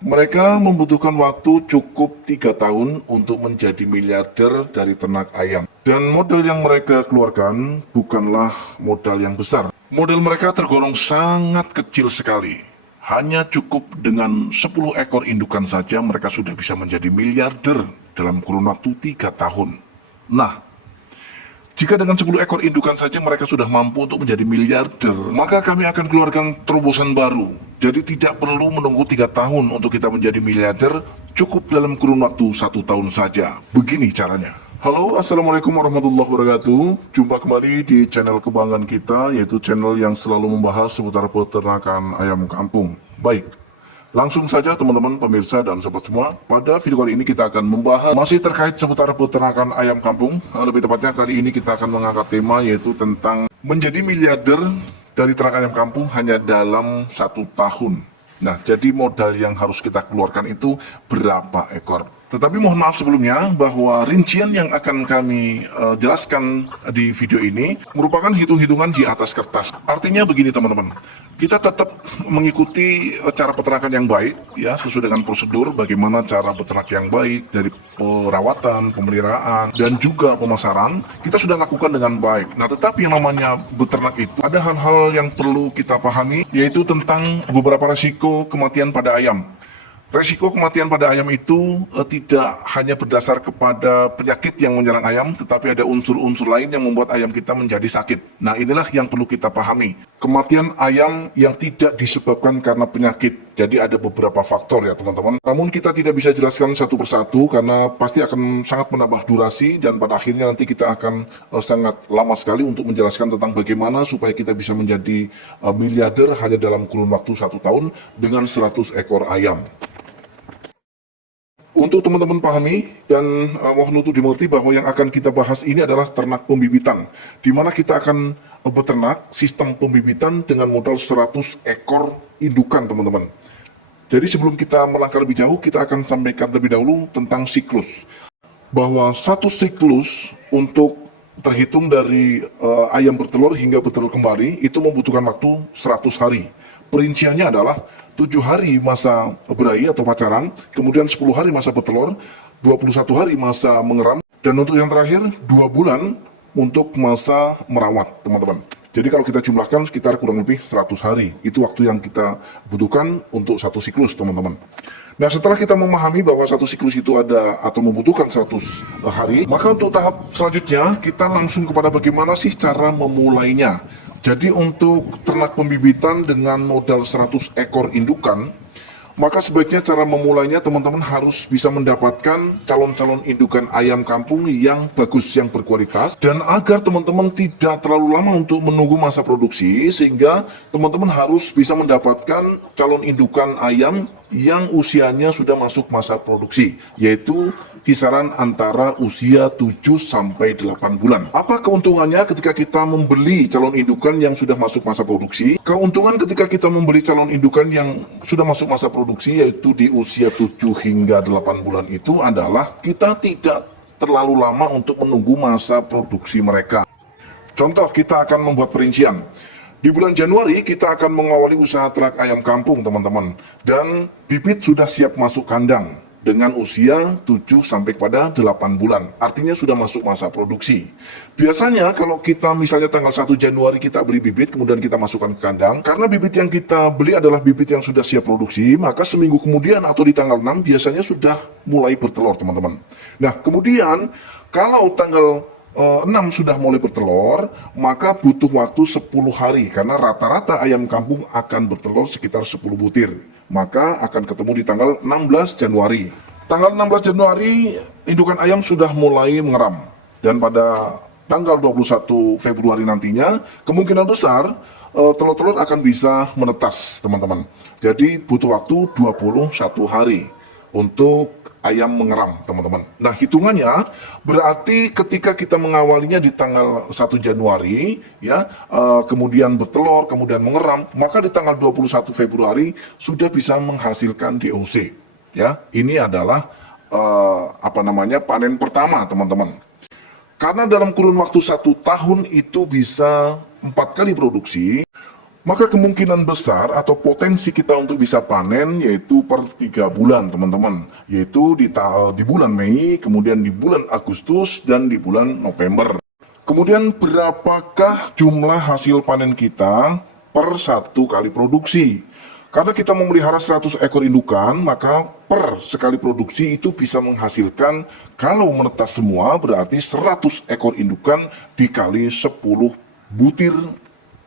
Mereka membutuhkan waktu cukup 3 tahun untuk menjadi miliarder dari ternak ayam. Dan modal yang mereka keluarkan bukanlah modal yang besar. Modal mereka tergolong sangat kecil sekali. Hanya cukup dengan 10 ekor indukan saja mereka sudah bisa menjadi miliarder dalam kurun waktu 3 tahun. Nah, jika dengan 10 ekor indukan saja mereka sudah mampu untuk menjadi miliarder, maka kami akan keluarkan terobosan baru. Jadi tidak perlu menunggu 3 tahun untuk kita menjadi miliarder, cukup dalam kurun waktu 1 tahun saja. Begini caranya. Halo, Assalamualaikum warahmatullahi wabarakatuh. Jumpa kembali di channel kebanggaan kita, yaitu channel yang selalu membahas seputar peternakan ayam kampung. Baik, langsung saja teman-teman pemirsa dan sobat semua, pada video kali ini kita akan membahas masih terkait seputar peternakan ayam kampung. Lebih tepatnya kali ini kita akan mengangkat tema yaitu tentang menjadi miliarder dari ternak ayam kampung hanya dalam 1 tahun. Nah, jadi modal yang harus kita keluarkan itu berapa ekor? Tetapi mohon maaf sebelumnya bahwa rincian yang akan kami jelaskan di video ini merupakan hitung-hitungan di atas kertas. Artinya begini teman-teman, kita tetap mengikuti cara peternakan yang baik ya, sesuai dengan prosedur bagaimana cara beternak yang baik dari perawatan, pemeliharaan, dan juga pemasaran kita sudah lakukan dengan baik. Nah, tetapi yang namanya beternak itu ada hal-hal yang perlu kita pahami, yaitu tentang beberapa resiko kematian pada ayam. Resiko kematian pada ayam itu tidak hanya berdasar kepada penyakit yang menyerang ayam, tetapi ada unsur-unsur lain yang membuat ayam kita menjadi sakit. Nah, inilah yang perlu kita pahami. Kematian ayam yang tidak disebabkan karena penyakit. Jadi ada beberapa faktor ya teman-teman. Namun kita tidak bisa jelaskan satu persatu karena pasti akan sangat menambah durasi dan pada akhirnya nanti kita akan sangat lama sekali untuk menjelaskan tentang bagaimana supaya kita bisa menjadi miliarder hanya dalam kurun waktu 1 tahun dengan 100 ekor ayam. Untuk teman-teman pahami dan mohon untuk dimengerti bahwa yang akan kita bahas ini adalah ternak pembibitan, di mana kita akan beternak sistem pembibitan dengan modal 100 ekor indukan teman-teman. Jadi sebelum kita melangkah lebih jauh, kita akan sampaikan terlebih dahulu tentang siklus. Bahwa satu siklus untuk terhitung dari ayam bertelur hingga bertelur kembali itu membutuhkan waktu 100 hari. Perinciannya adalah 7 hari masa berahi atau pacaran, kemudian 10 hari masa bertelur, 21 hari masa mengeram, dan untuk yang terakhir 2 bulan untuk masa merawat teman-teman. Jadi kalau kita jumlahkan sekitar kurang lebih 100 hari, itu waktu yang kita butuhkan untuk satu siklus teman-teman. Nah, setelah kita memahami bahwa satu siklus itu ada atau membutuhkan 100 hari, maka untuk tahap selanjutnya kita langsung kepada bagaimana sih cara memulainya. Jadi untuk ternak pembibitan dengan modal 100 ekor indukan, maka sebaiknya cara memulainya teman-teman harus bisa mendapatkan calon-calon indukan ayam kampung yang bagus, yang berkualitas, dan agar teman-teman tidak terlalu lama untuk menunggu masa produksi, sehingga teman-teman harus bisa mendapatkan calon indukan ayam yang usianya sudah masuk masa produksi, yaitu kisaran antara usia 7 sampai 8 bulan. Apa keuntungannya ketika kita membeli calon indukan yang sudah masuk masa produksi? Keuntungan ketika kita membeli calon indukan yang sudah masuk masa produksi, yaitu di usia 7 hingga 8 bulan itu adalah kita tidak terlalu lama untuk menunggu masa produksi mereka. Contoh, kita akan membuat perincian. Di bulan Januari kita akan mengawali usaha ternak ayam kampung teman-teman, dan bibit sudah siap masuk kandang dengan usia 7 sampai pada 8 bulan. Artinya sudah masuk masa produksi. Biasanya kalau kita misalnya tanggal 1 Januari kita beli bibit, kemudian kita masukkan ke kandang, karena bibit yang kita beli adalah bibit yang sudah siap produksi, maka seminggu kemudian atau di tanggal 6 biasanya sudah mulai bertelur teman-teman. Nah, kemudian kalau tanggal 6 sudah mulai bertelur, maka butuh waktu 10 hari karena rata-rata ayam kampung akan bertelur sekitar 10 butir. Maka akan ketemu di tanggal 16 Januari. Tanggal 16 Januari indukan ayam sudah mulai mengeram, dan pada tanggal 21 Februari nantinya kemungkinan besar telur-telur akan bisa menetas teman-teman. Jadi butuh waktu 21 hari untuk ayam mengeram teman-teman. Nah, hitungannya berarti ketika kita mengawalinya di tanggal 1 Januari ya, kemudian bertelur, kemudian mengeram, maka di tanggal 21 Februari sudah bisa menghasilkan DOC ya. Ini adalah panen pertama teman-teman. Karena dalam kurun waktu 1 tahun itu bisa 4 kali produksi, Maka kemungkinan besar atau potensi kita untuk bisa panen yaitu per 3 bulan teman-teman. Yaitu di bulan Mei, kemudian di bulan Agustus, dan di bulan November. Kemudian berapakah jumlah hasil panen kita per satu kali produksi? Karena kita memelihara 100 ekor indukan, maka per sekali produksi itu bisa menghasilkan, kalau menetas semua berarti 100 ekor indukan dikali 10 butir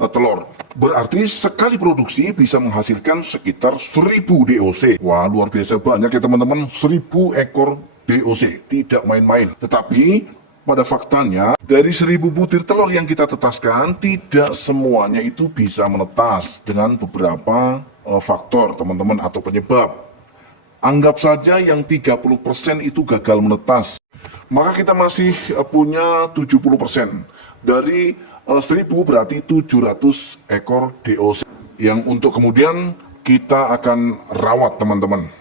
telur. Berarti sekali produksi bisa menghasilkan sekitar 1000 DOC. Wah, luar biasa banyak ya teman-teman, 1000 ekor DOC, tidak main-main. Tetapi pada faktanya, dari 1000 butir telur yang kita tetaskan, tidak semuanya itu bisa menetas dengan beberapa faktor teman-teman atau penyebab. Anggap saja yang 30% itu gagal menetas. Maka kita masih punya 70%. Dari 1000 berarti 700 ekor DOC yang untuk kemudian kita akan rawat teman-teman.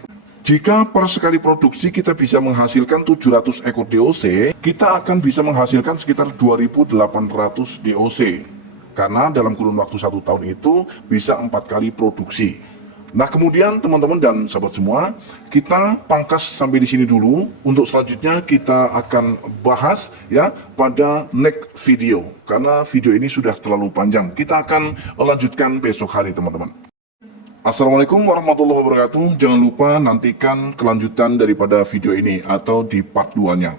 Jika per sekali produksi kita bisa menghasilkan 700 ekor DOC, kita akan bisa menghasilkan sekitar 2800 DOC. Karena dalam kurun waktu 1 tahun itu bisa 4 kali produksi. Nah kemudian teman-teman dan sahabat semua, kita pangkas sampai di sini dulu. Untuk selanjutnya kita akan bahas ya pada next video. Karena video ini sudah terlalu panjang. Kita akan lanjutkan besok hari teman-teman. Assalamualaikum warahmatullahi wabarakatuh. Jangan lupa nantikan kelanjutan daripada video ini atau di part 2-nya.